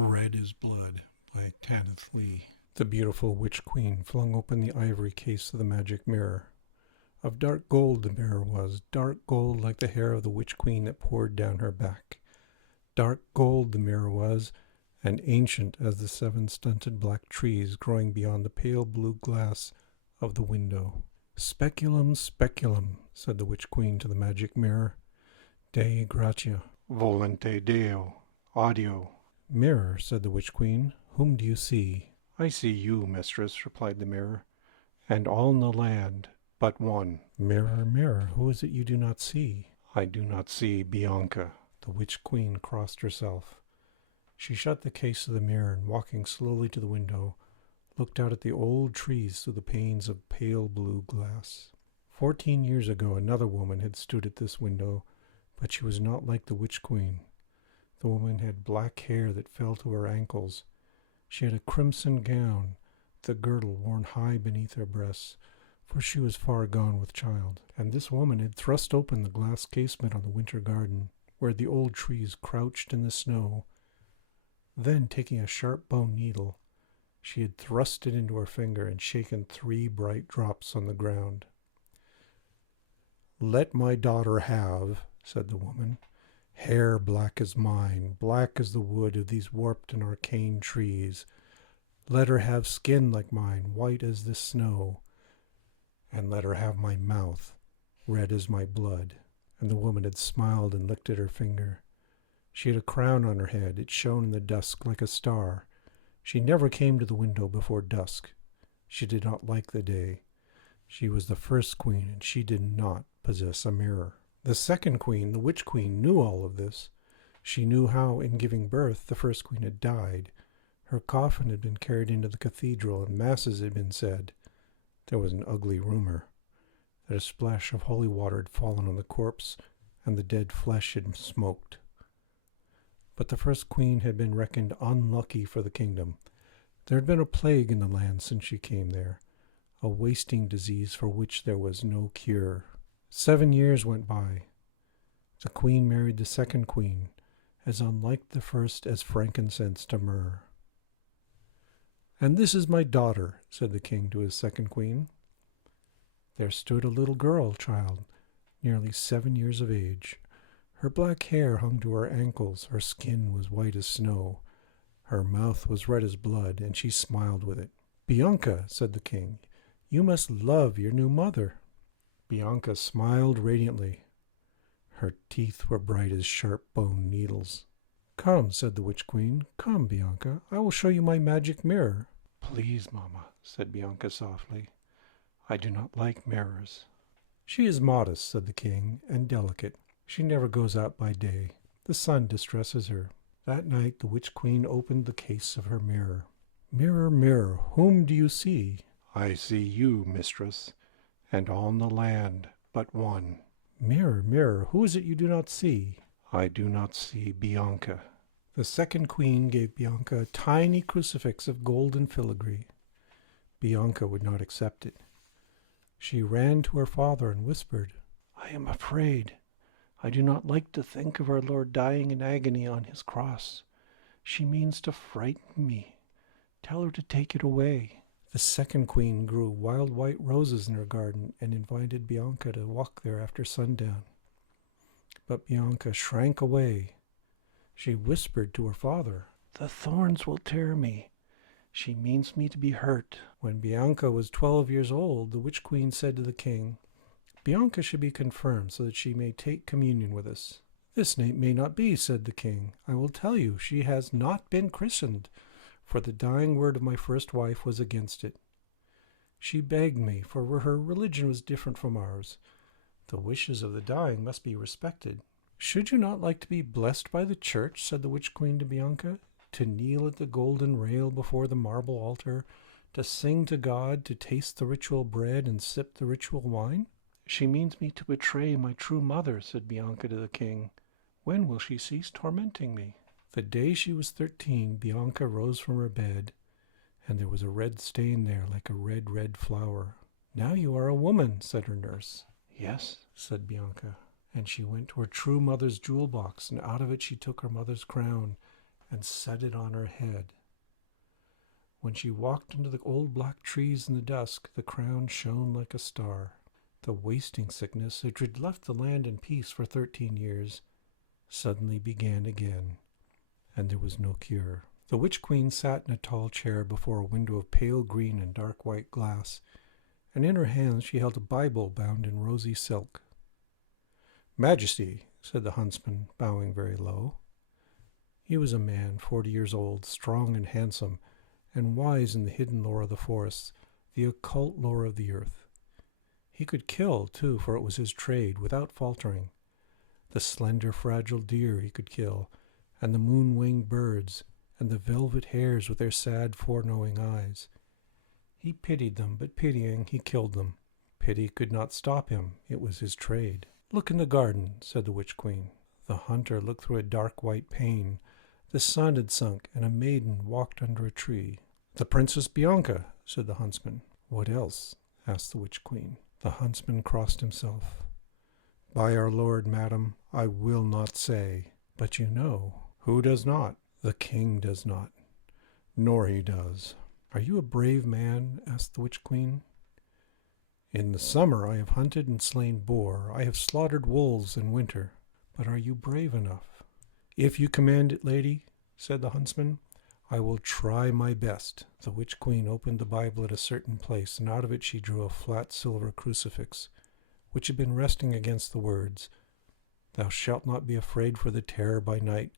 Red as Blood by Tanith Lee. The beautiful witch queen flung open the ivory case of the magic mirror. Of dark gold the mirror was, dark gold like the hair of the witch queen that poured down her back. Dark gold the mirror was, and ancient as the 7 stunted black trees growing beyond the pale blue glass of the window. Speculum, speculum, said the witch queen to the magic mirror. Dei gratia. Volente Deo, audio. Mirror, said the witch queen, whom do you see? I see you, mistress, replied the mirror, and all in the land but one. Mirror, mirror, who is it you do not see? I do not see Bianca. The witch queen crossed herself. She shut the case of the mirror and, walking slowly to the window, looked out at the old trees through the panes of pale blue glass. 14 years ago another woman had stood at this window, but she was not like the witch queen. The woman had black hair that fell to her ankles. She had a crimson gown, the girdle worn high beneath her breasts, for she was far gone with child. And this woman had thrust open the glass casement on the winter garden, where the old trees crouched in the snow. Then, taking a sharp bone needle, she had thrust it into her finger and shaken 3 bright drops on the ground. "Let my daughter have," said the woman, "hair black as mine, black as the wood of these warped and arcane trees. Let her have skin like mine, white as the snow, and let her have my mouth, red as my blood." And the woman had smiled and licked at her finger. She had a crown on her head. It shone in the dusk like a star. She never came to the window before dusk. She did not like the day. She was the first queen, and she did not possess a mirror. The second queen, the witch queen, knew all of this. She knew how, in giving birth, the first queen had died. Her coffin had been carried into the cathedral, and masses had been said. There was an ugly rumor that a splash of holy water had fallen on the corpse, and the dead flesh had smoked. But the first queen had been reckoned unlucky for the kingdom. There had been a plague in the land since she came there, a wasting disease for which there was no cure. 7 years went by. The queen married the second queen, as unlike the first as frankincense to myrrh. "And this is my daughter," said the king to his second queen. There stood a little girl child, nearly 7 years of age. Her black hair hung to her ankles, her skin was white as snow, her mouth was red as blood, and she smiled with it. "Bianca," said the king, "you must love your new mother." Bianca smiled radiantly. Her teeth were bright as sharp bone needles. "Come," said the witch queen, "come, Bianca, I will show you my magic mirror." Please, mamma, said Bianca softly. I do not like mirrors. "She is modest," said the king, "and delicate. She never goes out by day. The sun distresses her." That night the witch queen opened the case of her mirror. "Mirror, mirror, whom do you see?" I see you, mistress, and all in the land but one. "Mirror, mirror, who is it you do not see?" I do not see Bianca. The second queen gave Bianca a tiny crucifix of golden filigree. Bianca would not accept it. She ran to her father and whispered, I am afraid. I do not like to think of our Lord dying in agony on his cross. She means to frighten me. Tell her to take it away. The second queen grew wild white roses in her garden and invited Bianca to walk there after sundown. But Bianca shrank away. She whispered to her father, The thorns will tear me. She means me to be hurt. When Bianca was 12 years old, the witch queen said to the king, "Bianca should be confirmed so that she may take communion with us." "This may not be," said the king. "I will tell you, she has not been christened, for the dying word of my first wife was against it. She begged me, for her religion was different from ours. The wishes of the dying must be respected." "Should you not like to be blessed by the church," said the witch queen to Bianca, "to kneel at the golden rail before the marble altar, to sing to God, to taste the ritual bread and sip the ritual wine?" She means me to betray my true mother, said Bianca to the king. When will she cease tormenting me? The day she was 13, Bianca rose from her bed, and there was a red stain there like a red, red flower. "Now you are a woman," said her nurse. Yes, said Bianca. And she went to her true mother's jewel box, and out of it she took her mother's crown, and set it on her head. When she walked under the old black trees in the dusk, the crown shone like a star. The wasting sickness, which had left the land in peace for 13 years, suddenly began again, and there was no cure. The witch queen sat in a tall chair before a window of pale green and dark white glass, and in her hands she held a Bible bound in rosy silk. "Majesty," said the huntsman, bowing very low. He was a man 40 years old, strong and handsome, and wise in the hidden lore of the forests, the occult lore of the earth. He could kill, too, for it was his trade, without faltering. The slender, fragile deer he could kill, and the moon-winged birds, and the velvet hares with their sad, foreknowing eyes. He pitied them, but pitying, he killed them. Pity could not stop him. It was his trade. "Look in the garden," said the witch queen. The hunter looked through a dark white pane. The sun had sunk, and a maiden walked under a tree. "The Princess Bianca," said the huntsman. "What else?" asked the witch queen. The huntsman crossed himself. "By our Lord, madam, I will not say." "But you know." "Who does not?" "The king does not." "Nor he does." "Are you a brave man?" asked the witch queen. "In the summer I have hunted and slain boar. I have slaughtered wolves in winter." "But are you brave enough?" "If you command it, lady," said the huntsman, "I will try my best." The witch queen opened the Bible at a certain place, and out of it she drew a flat silver crucifix, which had been resting against the words, "Thou shalt not be afraid for the terror by night,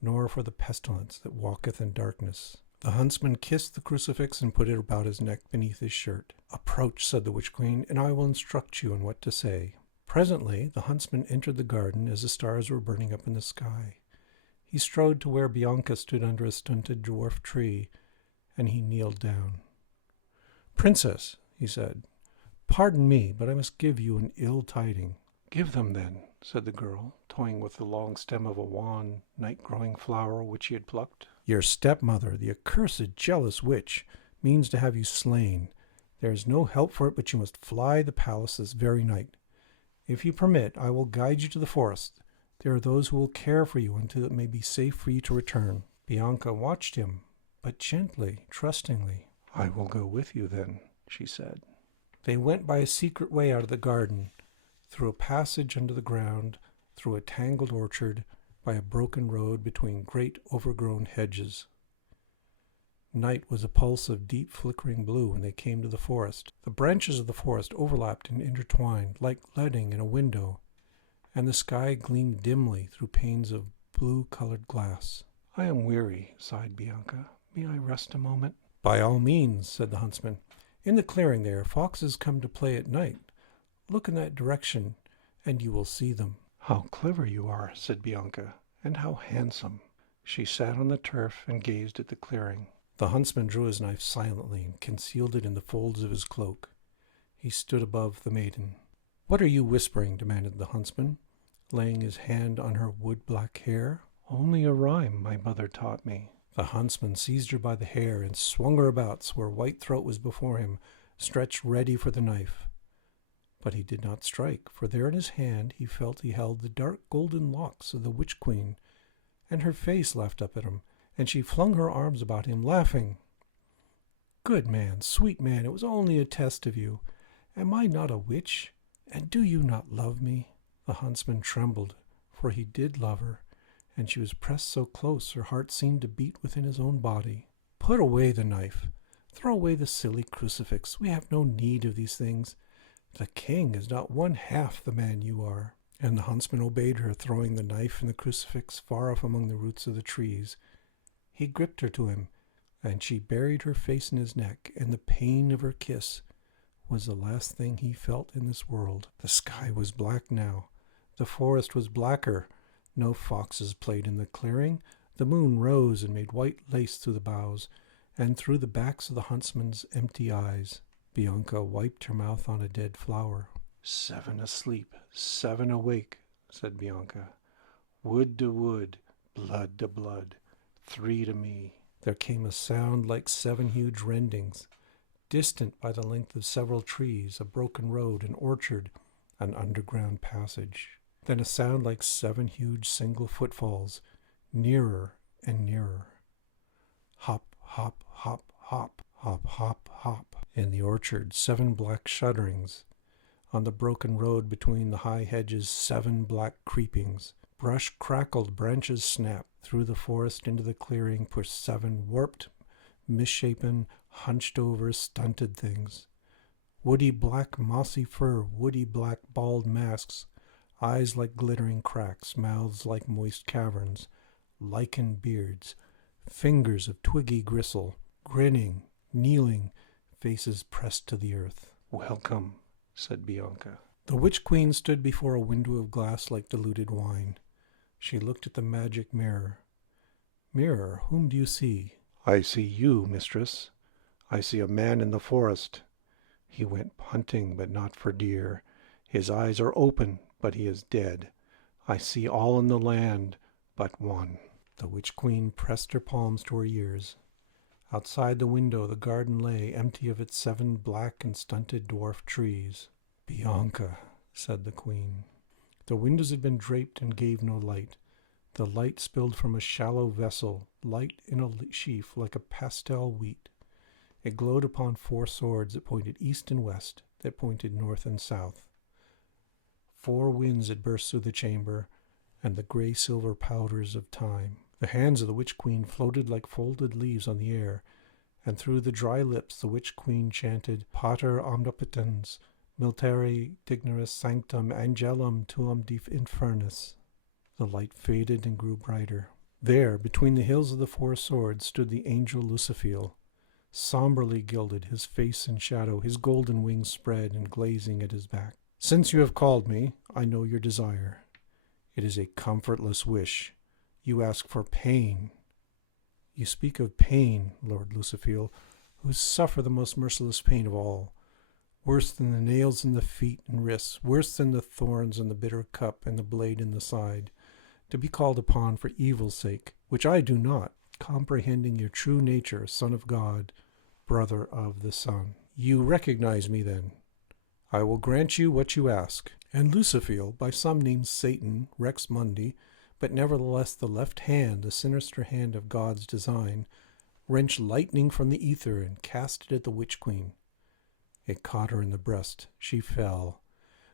nor for the pestilence that walketh in darkness." The huntsman kissed the crucifix and put it about his neck beneath his shirt. "Approach," said the witch queen, "and I will instruct you in what to say." Presently the huntsman entered the garden as the stars were burning up in the sky. He strode to where Bianca stood under a stunted dwarf tree, and he kneeled down. "Princess," he said, "pardon me, but I must give you an ill tiding." "Give them, then," said the girl, toying with the long stem of a wan, night-growing flower which she had plucked. "Your stepmother, the accursed jealous witch, means to have you slain. There is no help for it, but you must fly the palace this very night. If you permit, I will guide you to the forest. There are those who will care for you until it may be safe for you to return." Bianca watched him, but gently, trustingly. "I will go with you, then," she said. They went by a secret way out of the garden, through a passage under the ground, through a tangled orchard, by a broken road between great overgrown hedges. Night was a pulse of deep flickering blue when they came to the forest. The branches of the forest overlapped and intertwined, like leading in a window, and the sky gleamed dimly through panes of blue-colored glass. "I am weary," sighed Bianca. "May I rest a moment?" "By all means," said the huntsman. "In the clearing there, foxes come to play at night. Look in that direction, and you will see them." "How clever you are," said Bianca, "and how handsome." She sat on the turf and gazed at the clearing. The huntsman drew his knife silently and concealed it in the folds of his cloak. He stood above the maiden. "What are you whispering?" demanded the huntsman, laying his hand on her wood-black hair. "Only a rhyme my mother taught me." The huntsman seized her by the hair and swung her about so her white throat was before him, stretched ready for the knife. But he did not strike, for there in his hand he felt he held the dark golden locks of the witch queen, and her face laughed up at him, and she flung her arms about him, laughing. "Good man, sweet man, it was only a test of you. Am I not a witch? And do you not love me?" The huntsman trembled, for he did love her, and she was pressed so close her heart seemed to beat within his own body. "Put away the knife. Throw away the silly crucifix. We have no need of these things. The king is not one half the man you are." And the huntsman obeyed her, throwing the knife and the crucifix far off among the roots of the trees. He gripped her to him, and she buried her face in his neck, and the pain of her kiss was the last thing he felt in this world. The sky was black now. The forest was blacker. No foxes played in the clearing. The moon rose and made white lace through the boughs, and through the backs of the huntsman's empty eyes. Bianca wiped her mouth on a dead flower. "7 asleep, 7 awake," said Bianca. "Wood to wood, blood to blood, 3 to me." There came a sound like 7 huge rendings, distant by the length of several trees, a broken road, an orchard, an underground passage. Then a sound like 7 huge single footfalls, nearer and nearer. Hop, hop, hop, hop, hop, hop, hop. In the orchard, 7 black shudderings. On the broken road between the high hedges, 7 black creepings. Brush crackled, branches snapped. Through the forest into the clearing pushed 7 warped, misshapen, hunched-over, stunted things. Woody black mossy fur, woody black bald masks, eyes like glittering cracks, mouths like moist caverns, lichen beards, fingers of twiggy gristle, grinning, kneeling, faces pressed to the earth. "Welcome," said Bianca. The witch queen stood before a window of glass like diluted wine. She looked at the magic mirror. "Mirror, whom do you see?" "I see you, mistress. I see a man in the forest. He went hunting, but not for deer. His eyes are open, but he is dead. I see all in the land but one." The witch queen pressed her palms to her ears. Outside the window the garden lay, empty of its 7 black and stunted dwarf trees. "Bianca," said the queen. The windows had been draped and gave no light. The light spilled from a shallow vessel, light in a sheaf like a pastel wheat. It glowed upon 4 swords that pointed east and west, that pointed north and south. 4 winds had burst through the chamber, and the gray-silver powders of time. The hands of the witch queen floated like folded leaves on the air, and through the dry lips the witch queen chanted, "Pater omnipotens, militare dignaris sanctum angelum tuum de infernus." The light faded and grew brighter. There, between the hills of the 4 swords, stood the angel Lucifer, somberly gilded, his face in shadow, his golden wings spread and glazing at his back. "Since you have called me, I know your desire. It is a comfortless wish. You ask for pain. You speak of pain, Lord Lucifer, who suffer the most merciless pain of all, worse than the nails in the feet and wrists, worse than the thorns in the bitter cup and the blade in the side, to be called upon for evil's sake, which I do not, comprehending your true nature, Son of God, brother of the Son. You recognize me then. I will grant you what you ask." And Lucifer, by some named Satan, Rex Mundi, but nevertheless the left hand, the sinister hand of God's design, wrenched lightning from the ether and cast it at the witch queen. It caught her in the breast. She fell.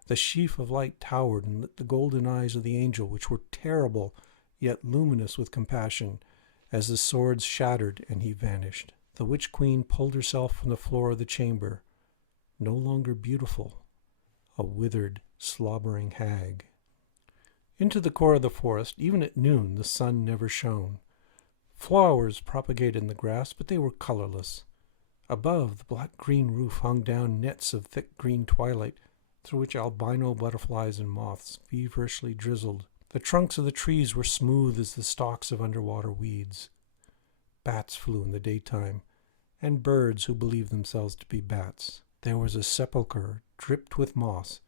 The sheaf of light towered and lit the golden eyes of the angel, which were terrible, yet luminous with compassion, as the swords shattered and he vanished. The witch queen pulled herself from the floor of the chamber, no longer beautiful, a withered, slobbering hag. Into the core of the forest, even at noon, the sun never shone. Flowers propagated in the grass, but they were colorless. Above, the black-green roof hung down nets of thick green twilight, through which albino butterflies and moths feverishly drizzled. The trunks of the trees were smooth as the stalks of underwater weeds. Bats flew in the daytime, and birds who believed themselves to be bats. There was a sepulchre dripped with moss.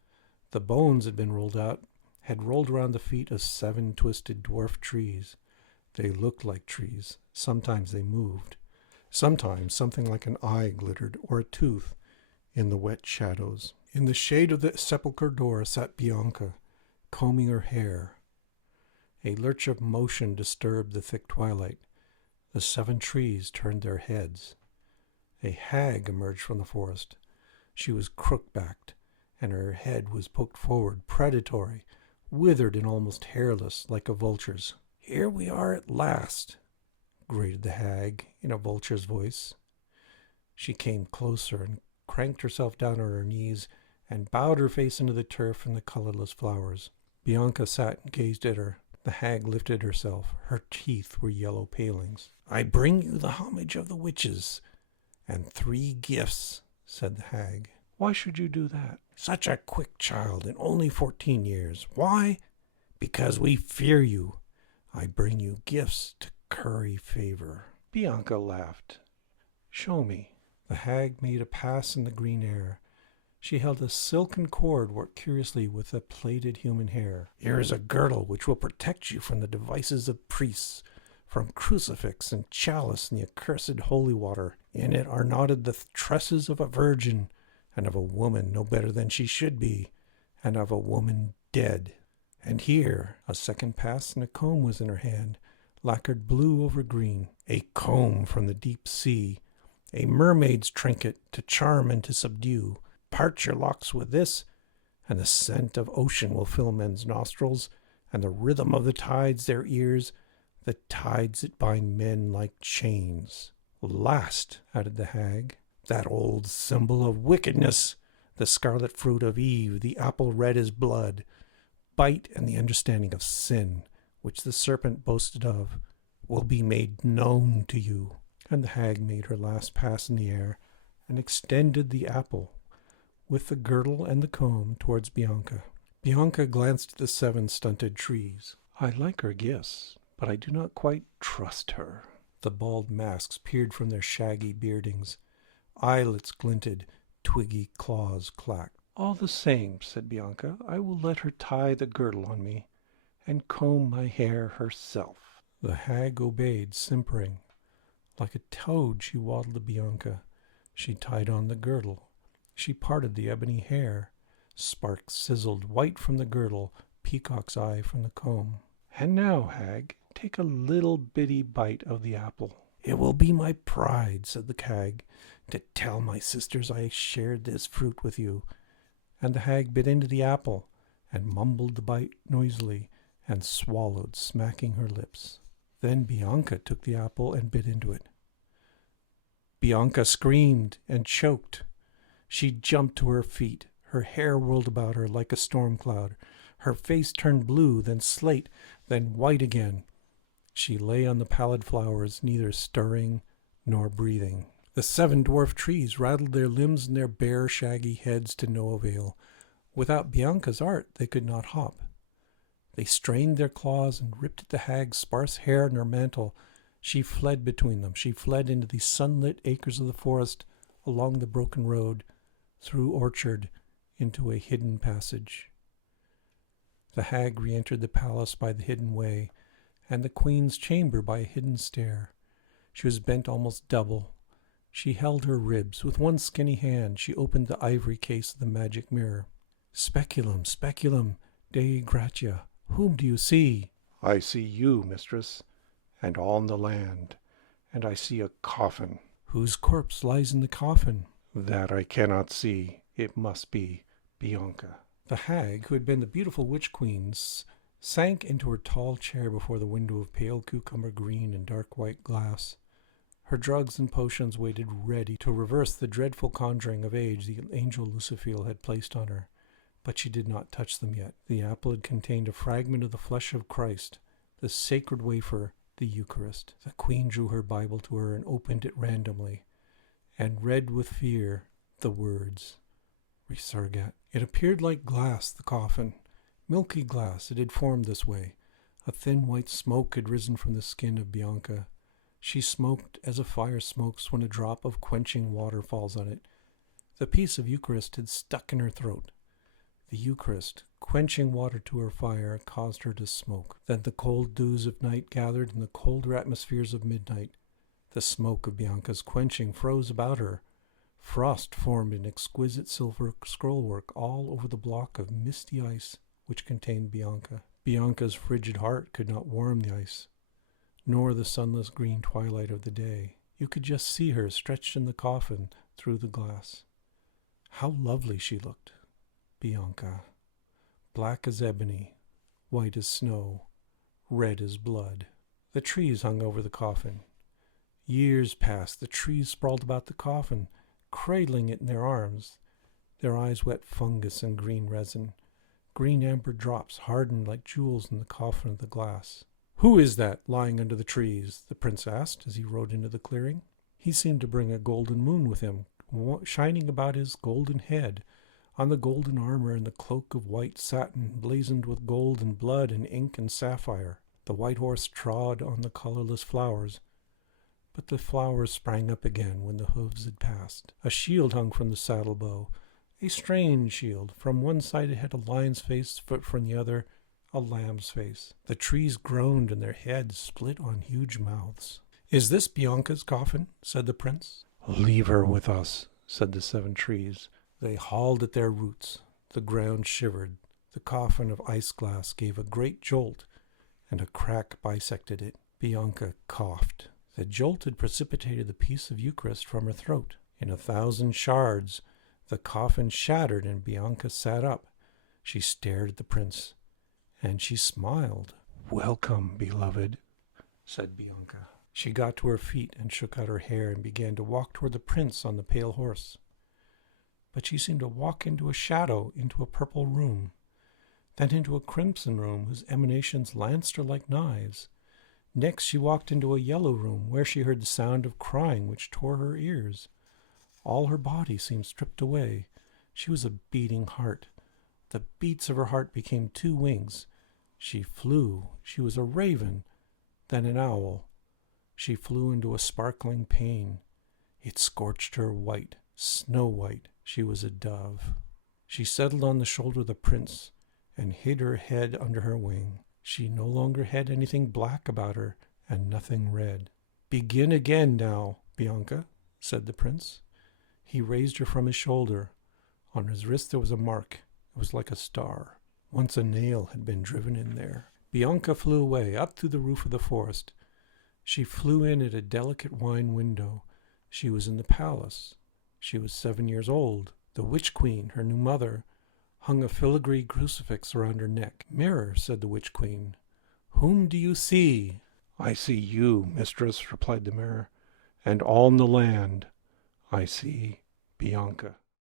The bones had rolled around the feet of 7 twisted dwarf trees. They looked like trees. Sometimes they moved. Sometimes something like an eye glittered, or a tooth, in the wet shadows. In the shade of the sepulchre door sat Bianca, combing her hair. A lurch of motion disturbed the thick twilight. The 7 trees turned their heads. A hag emerged from the forest. She was crook-backed, and her head was poked forward, predatory, withered and almost hairless, like a vulture's. "Here we are at last," grated the hag in a vulture's voice. She came closer and cranked herself down on her knees and bowed her face into the turf and the colorless flowers. Bianca sat and gazed at her. The hag lifted herself. Her teeth were yellow palings. "I bring you the homage of the witches, and 3 gifts," said the hag. "Why should you do that?" "Such a quick child, in only 14 years. Why? Because we fear you. I bring you gifts to curry favor." Bianca laughed. "Show me." The hag made a pass in the green air. She held a silken cord worked curiously with a plaited human hair. "Here is a girdle which will protect you from the devices of priests, from crucifix and chalice and the accursed holy water. In it are knotted the tresses of a virgin, and of a woman no better than she should be, and of a woman dead. And here," a second pass and a comb was in her hand, lacquered blue over green, a comb from the deep sea, a mermaid's trinket to charm and to subdue. Part your locks with this, and the scent of ocean will fill men's nostrils, and the rhythm of the tides their ears, the tides that bind men like chains. Last, added the hag, that old symbol of wickedness, the scarlet fruit of Eve, the apple red as blood, bite and the understanding of sin, which the serpent boasted of, will be made known to you. And the hag made her last pass in the air, and extended the apple, with the girdle and the comb, towards Bianca. Bianca glanced at the 7 stunted trees. I like her gifts, but I do not quite trust her. The bald masks peered from their shaggy beardings. Eyelets glinted, twiggy claws clacked. All the same, said Bianca, I will let her tie the girdle on me, and comb my hair herself. The hag obeyed, simpering. Like a toad she waddled to Bianca. She tied on the girdle. She parted the ebony hair. Sparks sizzled, white from the girdle, peacock's eye from the comb. And now, hag, take a little bitty bite of the apple. It will be my pride, said the hag, to tell my sisters I shared this fruit with you. And the hag bit into the apple, and mumbled the bite noisily, and swallowed, smacking her lips. Then Bianca took the apple and bit into it. Bianca screamed and choked. She jumped to her feet. Her hair whirled about her like a storm cloud. Her face turned blue, then slate, then white again. She lay on the pallid flowers, neither stirring nor breathing. The 7 dwarf trees rattled their limbs and their bare, shaggy heads to no avail. Without Bianca's art, they could not hop. They strained their claws and ripped at the hag's sparse hair and her mantle. She fled between them. She fled into the sunlit acres of the forest, along the broken road, through orchard, into a hidden passage. The hag re-entered the palace by the hidden way, and the queen's chamber by a hidden stair. She was bent almost double. She held her ribs. With one skinny hand she opened the ivory case of the magic mirror. Speculum, speculum, Dei gratia. Whom do you see? I see you, mistress, and all in the land, and I see a coffin. Whose corpse lies in the coffin? That I cannot see. It must be Bianca. The hag, who had been the beautiful witch queen, sank into her tall chair before the window of pale cucumber green and dark white glass. Her drugs and potions waited ready to reverse the dreadful conjuring of age the angel Lucifer had placed on her. But she did not touch them yet. The apple had contained a fragment of the flesh of Christ, the sacred wafer, the Eucharist. The queen drew her Bible to her and opened it randomly, and read with fear the words, Resurgat. It appeared like glass, the coffin, milky glass. It had formed this way. A thin white smoke had risen from the skin of Bianca. She smoked as a fire smokes when a drop of quenching water falls on it. The piece of Eucharist had stuck in her throat. The Eucharist, quenching water to her fire, caused her to smoke. Then the cold dews of night gathered in the colder atmospheres of midnight. The smoke of Bianca's quenching froze about her. Frost formed in exquisite silver scrollwork all over the block of misty ice which contained Bianca. Bianca's frigid heart could not warm the ice, nor the sunless green twilight of the day. You could just see her stretched in the coffin through the glass. How lovely she looked, Bianca, black as ebony, white as snow, red as blood. The trees hung over the coffin. Years passed. The trees sprawled about the coffin, cradling it in their arms, their eyes wet fungus and green resin. Green amber drops hardened like jewels in the coffin of the glass. "Who is that lying under the trees?" the prince asked as he rode into the clearing. He seemed to bring a golden moon with him, shining about his golden head, on the golden armor and the cloak of white satin, blazoned with gold and blood and ink and sapphire. The white horse trod on the colorless flowers, but the flowers sprang up again when the hooves had passed. A shield hung from the saddle bow, a strange shield. From one side it had a lion's face, but from the other a lamb's face. The trees groaned and their heads split on huge mouths. "Is this Bianca's coffin?" said the prince. "Leave her with us," said the 7 trees. They hauled at their roots. The ground shivered. The coffin of ice glass gave a great jolt, and a crack bisected it. Bianca coughed. The jolt had precipitated the piece of Eucharist from her throat. In 1,000 shards, the coffin shattered and Bianca sat up. She stared at the prince, and she smiled. "Welcome, beloved," said Bianca. She got to her feet and shook out her hair and began to walk toward the prince on the pale horse. But she seemed to walk into a shadow, into a purple room, then into a crimson room whose emanations lanced her like knives. Next she walked into a yellow room where she heard the sound of crying which tore her ears. All her body seemed stripped away. She was a beating heart. The beats of her heart became 2 wings. She flew. She was a raven, then an owl. She flew into a sparkling pane. It scorched her white, snow white. She was a dove. She settled on the shoulder of the prince and hid her head under her wing. She no longer had anything black about her and nothing red. "Begin again now, Bianca," said the prince. He raised her from his shoulder. On his wrist there was a mark. It was like a star. Once a nail had been driven in there. Bianca flew away, up through the roof of the forest. She flew in at a delicate wine window. She was in the palace. She was 7 years old. The witch queen, her new mother, hung a filigree crucifix around her neck. "Mirror," said the witch queen, "whom do you see?" "I see you, mistress," replied the mirror, "and all in the land I see Bianca."